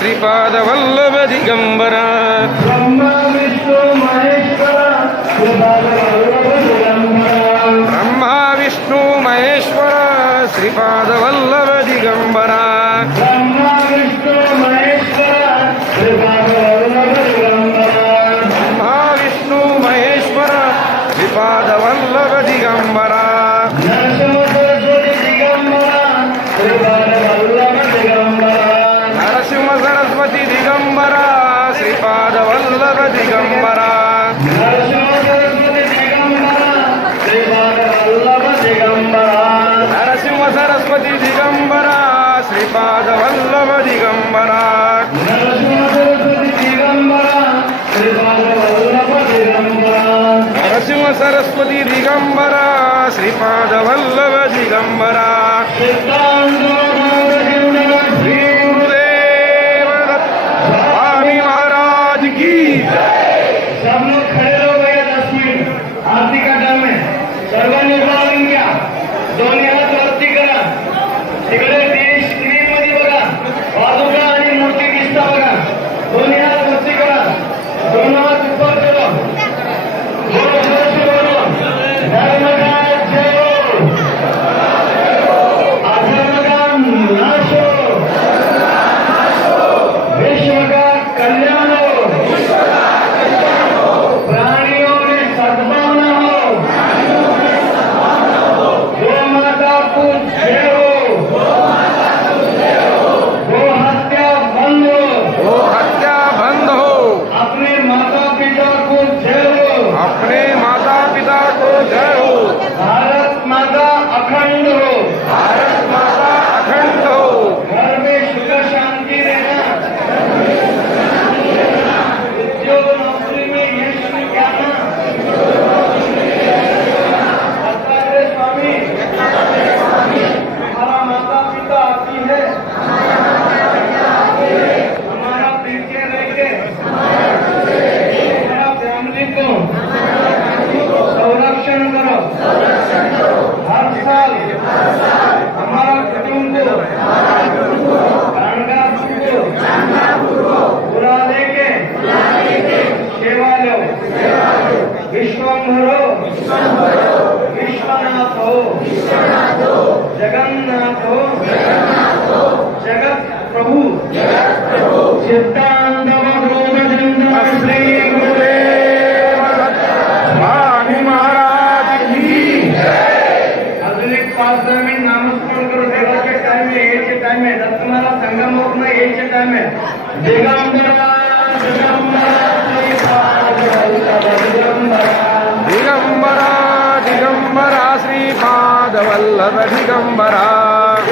श्रीपाद वल्लभ दिगंबरा ब्रह्मा विष्णु महेश्वर ब्रह्मा विष्णु महेश्वर श्रीपाद वल्लभ दिगंबरा ब्रह्मा विष्णु महेश्वर ब्रह्मा विष्णु महेश्वर श्रीपाद वल्लभ दिगंबरा नरसिंह सरस्वती दिगंबरा नरसिंह सरस्वती दिगंबरा श्रीपाद वल्लभ दिगंबरा नरसिंह सरस्वती दिगंबरा श्रीपाद वल्लभ दिगंबरा नरसिंह सरस्वती दिगंबरा श्रीपाद वल्लभ दिगंबरा श्री गुरुदेव दत्त स्वामी महाराज की सब लोग खड़े रहो भैया 10 मिनिट आरती का टाइम है सर्वांनी बोलावून घ्या दोन्ही हात वरती करा तिकडे स्क्रीन मध्ये बघा बाजूला आणि मूर्ती दिसता बघा दोन्ही हात वरती करा दोन हात ऊपर करा बोलो जोरसे बोलो धर्म का जय हो अधर्म का नाश हो विश्व का कल्याण हो प्राणियों में सद्भावना हो गो माता को जय हो गो हत्या बंद हो गो हत्या बंद हो अपने माता पिता को जय हो अपने माता पिता को जय हो भारत माता अखंड हो भारत माता अखंड हो घर में सुख शांति रहना उद्योग नौकरी में यश ज्ञाना आचार्य स्वामी हमारा माता पिता आती है हमारा पीछे रह के हमारा फैमिली को संरक्षण करो हर साल हमारा कुटुंब को पूरा लेके सेवा लो विश्वंभरो विश्वनाथ हो जगन्नाथ हो जगत प्रभु सिद्धांत श्री गुरुदेव दत्त स्वामी महाराज की अजून एक 5-10 मिनिट नामस्मरण करो देवाचे टाइम आहे यायचे टाइम आहे दत्तमाला संगम होत नाही यायचे टाइम आहे दिगंबरा दिगंबरा दिगंबरा श्रीपाद वल्लभ दिगंबरा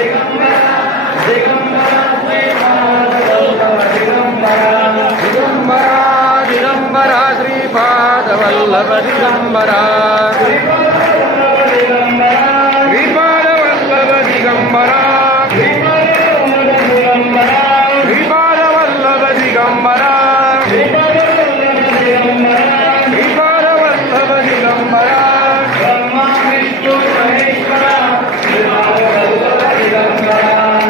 दिगंबरा दिगंबरा श्रीपाद वल्लभ दिगंबरा श्रीपाद वल्लभ दिगंबरा श्रीपाद वल्लभ दिगंबरा श्रीपाद वल्लभ दिगंबरा ब्रह्मा विष्णु महेश्वर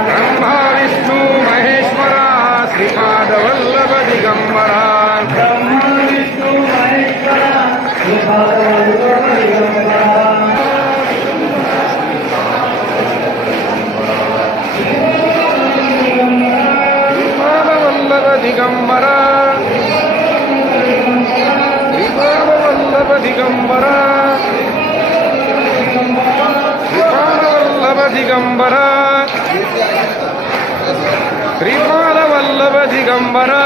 ब्रह्मा विष्णु महेश्वर श्रीपाद वल्लभ दिगंबरा ब्रह्मा विष्णु महेश्वर श्रीपाद वल्लभ दिगंबरा श्रीपाद वल्लभ दिगंबरा श्रीपाद वल्लभ दिगंबरा श्रीपाद वल्लभ दिगंबरा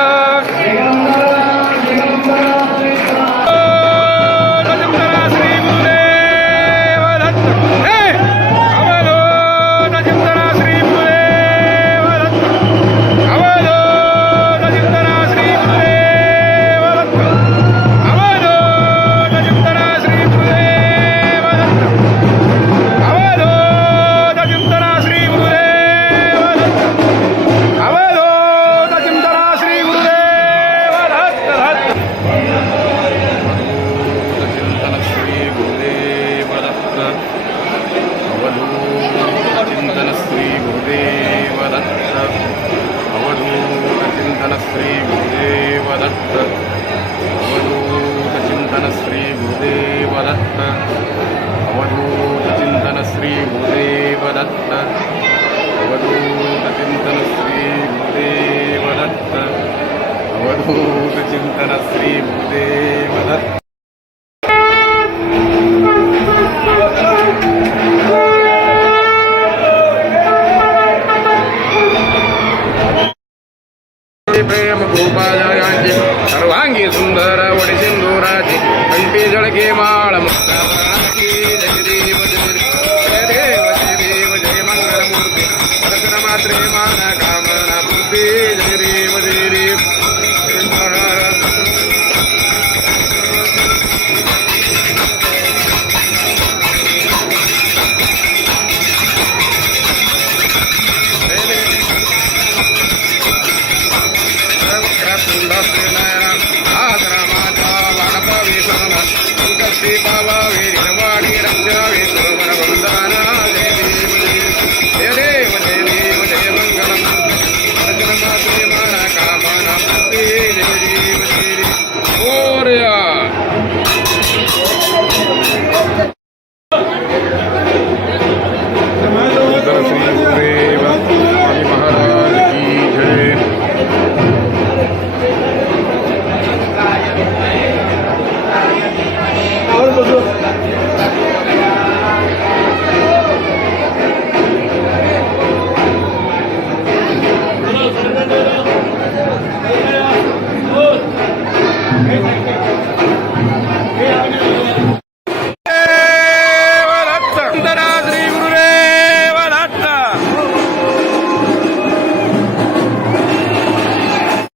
श्री गुरुदेव दत्त अवधूत चिंतना श्री गुरुदेव दत्त अवधूत चिंतना श्री गुरुदेव दत्त अवधूत चिंतना श्री गुरुदेव दत्त अवधूत चिंतना श्री गुरुदेव दत्त अवधूत चिंतना श्री गुरुदेव दत्त कीर्तन श्री देवदत्त. प्रेम गोपाळाची सर्वांगी सुंदर वडी सिंदुराची कंठी जळके माळ मुक्ताची. जय देव जय देव जय देव जय मंगलमूर्ती दर्शन मात्रे मान कामना पूर्ती. जय देव जय देव